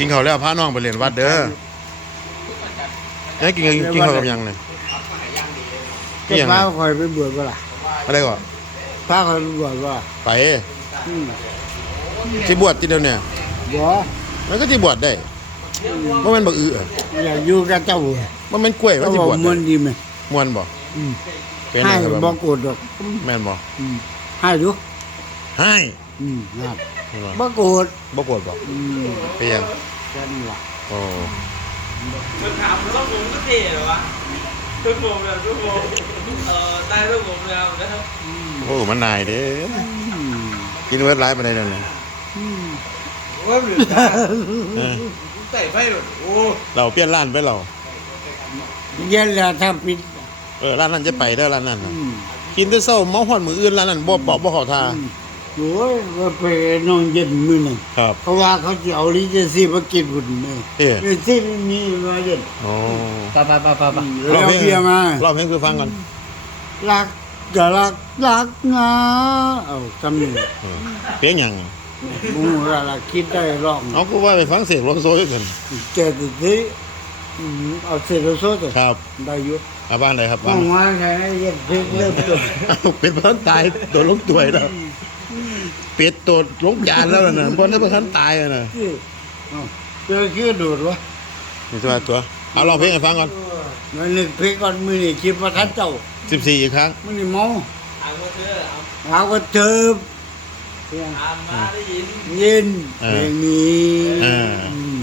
กินข้าวแล้วพาน้องไปเรียนวัดเด้อยังกินกินกินข้าวกับหยังเนี่ยจะพาคอยไปบวชบ่ล่ะอะไรก่อนพาคอยไปบวชบ่ไปอืมที่บวชที่เดียวเนี่ยบ่มันก็ที่บวชได้บ่แม่นบักอื้ออยากอยู่กับเจ้าเว้ยบ่แม่นกล้วยว่าเขาที่บอกบวชมัได้นดีไหมม่วนบ่อืมเป็นให้ไงครับบ่โกรธดอกแม่นบ่อืมให้ดูให้ อืมครับแม่นบ่บ่โกรธบ่ปวดบ่อืมเป็นหยังกันล่ะโอ้มันถามว่าผมก็เท่เหรอวะทุกผมแบบทุกผมเอ่อได้ทุกผมแล้วนะครับโอ้มันนายเด้อืมกินเวทหลายปานใดนั่นน่ะอืมว่าหรือเออใส่ไปแบบโอ้เราเปลี่ยนร้านไปเราเย็นแล้วถ้าปิดเออร้านนั้นจะไปเด้อร้านนั้นน่ะอืมกินแต่เช้าเมาฮอดมื้ออื่นร้านนั้นบ่ปอกบ่เข้าท่าอืม โอ้ยว่าไปนอนเย็นมื้อนึงครับเพราะว่าเขาจะเอาลิเจซีมากินบุญเนี่ยเอ๊ะ ลิเจซีไม่มีมาเย็นอ๋อไปไปไปไปไปแล้วเอาเบียร์มารอบเพลงคือฟังกันรักก็รักรักนะเอาจำหนึ่งเออเพลงหยังมูราละคิดได้ร้องเอากูว่าไปฟังเสียงโลโซด้วยกันเจอติดที่อืมเอาเสร็จแล้วโซ่เถอะครับได้อยุเอาบ้านใดครับว่บ้านางว่าไงเย็นเพลงเริ่มต้น เอาเป็ดพันตายตัวลงตัวยแล้ว เป็ดตัวลงยานแล้วน่ะบนนั้นพันตายอะน่ะที่เอ้าเจอคือโดดวะนี่ตัวตัวเอาลองเพลงให้ฟังก่อนมันนึกเพลงก่อนมือนี่คิดว่าท่านเจ้า14อีกครั้งมือนี่เมาอ่านว่าเธอเอาเอาก็เจออ่านมาได้ยินเย็นเพลงนี้เอออืม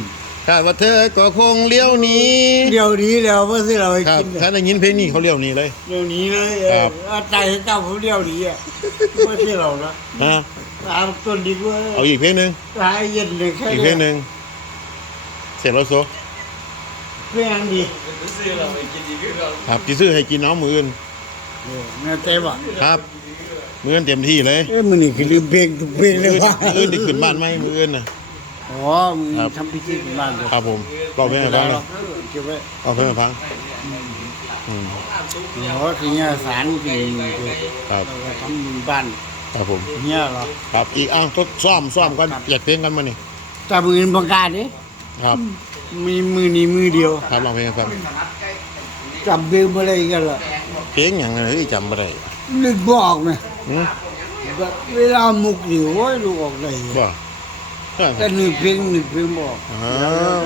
คาดว่าเธอก็คงเลี้ยวหนี้เดี๋ยวนี้แล้วว่าสิเราไปครับกินเนี่ยถ้าได้ยินเพลงนี้เขาเลี้ยวหนี้เลยเดี๋ยวนี้เลยเอครัอบเอาใจให้เจ้าผมเดี๋ยวนี้อะไม่ใช่เราละ ฮะเอาต้นดีกว่าเอาอีกเพลงหนึงหายเย็นเลยแค่อีกเพลงหนึงเสร็จแล้วโซเพลงดีเป็นซื้อเราไปกินดีขึ้นเราครับสิซื้อให้กินน้องมืออื่นเออแม่เต้บ่ะครับมืออื่นเต็มที่เลยเอ้ยมันนี่คือลืมเพลงทุกเพลงเลยว่ะมืออื่นได้ขึ้นบ้านไหมมืออื่นน่ะอ๋อมึงครับทำพิธีที่บ้านเลยครับผมก็เพลงให้ฟังเลยเออเก็บไว้เอาเพลงให้ฟังอืมอ๋อที่เนี่ยสารจริงเลยครับเราก็ทำบุญบ้าน ครับผม เนี่ยเหรอครับอีกอ้าวทดซ้อมซ้อมกันอยากเพลงกันมานี่จับมือบังการดิครับมีมือนี้มือเดียวครับลองเพลงให้ฟังจับเพลงอะไรกันล่ะเพลงอย่างไรเฮ้ยจำไม่ได้นึกบ่ออกไหมหืมแบบเวลามุกนี่โอ้ยลูกออกได้บ่แต่หนึ่งเพลงหนึ่งเพลงบอกอ้าว